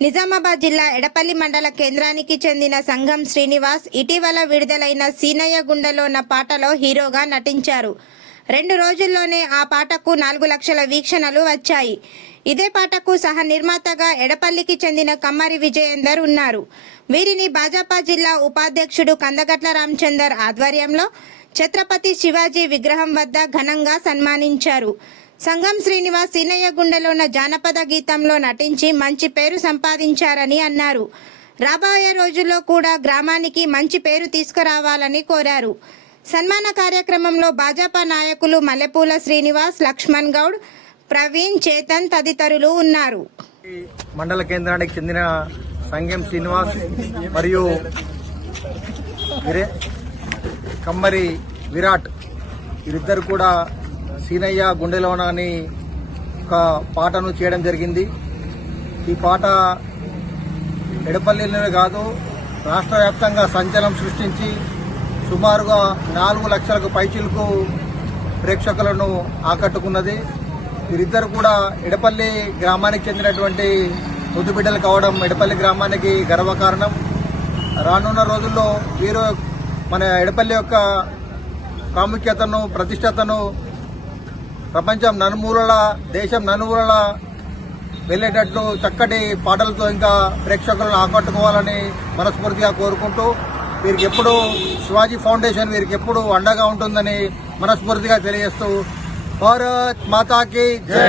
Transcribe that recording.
నిజామాబాద్ జిల్లా ఎడపల్లి మండల కేంద్రానికి చెందిన సంఘం శ్రీనివాస్ ఇటీవల విడుదలైన సీనయ్య గుండెలోన పాటలో హీరోగా నటించారు. రెండు రోజుల్లోనే ఆ పాటకు నాలుగు లక్షల వీక్షణలు వచ్చాయి. ఇదే పాటకు సహ నిర్మాతగా ఎడపల్లికి చెందిన కమ్మరి విజయేందర్ ఉన్నారు. వీరిని భాజపా జిల్లా ఉపాధ్యక్షుడు కందగట్ల రామచందర్ ఆధ్వర్యంలో ఛత్రపతి శివాజీ విగ్రహం వద్ద ఘనంగా సన్మానించారు. సంగం శ్రీనివాస్ సీనయ్య గుండెలోన జానపద గీతంలో నటించి మంచి పేరు సంపాదించారని అన్నారు. రాబోయే రోజుల్లో కూడా గ్రామానికి మంచి పేరు తీసుకురావాలని కోరారు. సన్మాన కార్యక్రమంలో భాజపా నాయకులు మల్లెపూల శ్రీనివాస్ లక్ష్మణ్ గౌడ్ ప్రవీణ్ చేతన్ తదితరులు ఉన్నారు. మండల కేంద్రానికి చెందిన సంగం శ్రీనివాస్ మరియు కమ్మరి విరాట్ వీరిద్దరు కూడా సీనయ్య గుండెలోన అని ఒక పాటను చేయడం జరిగింది. ఈ పాట ఎడపల్లిలోనే కాదు రాష్ట్ర వ్యాప్తంగా సంచలనం సృష్టించి సుమారుగా నాలుగు లక్షలకు పైచిలకు ప్రేక్షకులను ఆకట్టుకున్నది. వీరిద్దరు కూడా ఎడపల్లి గ్రామానికి చెందినటువంటి ముద్దుబిడ్డలు కావడం ఎడపల్లి గ్రామానికి గర్వకారణం రానున్న రోజుల్లో వీరు మన ఎడపల్లి యొక్క ప్రాముఖ్యతను ప్రతిష్టతను ప్రపంచం నలుమూలల దేశం నలుమూలల వెళ్ళేటట్లు చక్కటి పాటలతో ఇంకా ప్రేక్షకులను ఆకట్టుకోవాలని మనస్ఫూర్తిగా కోరుకుంటూ వీరికి ఎప్పుడు శివాజీ ఫౌండేషన్ వీరికి ఎప్పుడు అండగా ఉంటుందని మనస్ఫూర్తిగా తెలియజేస్తూ భారత్ మాతాకి జై!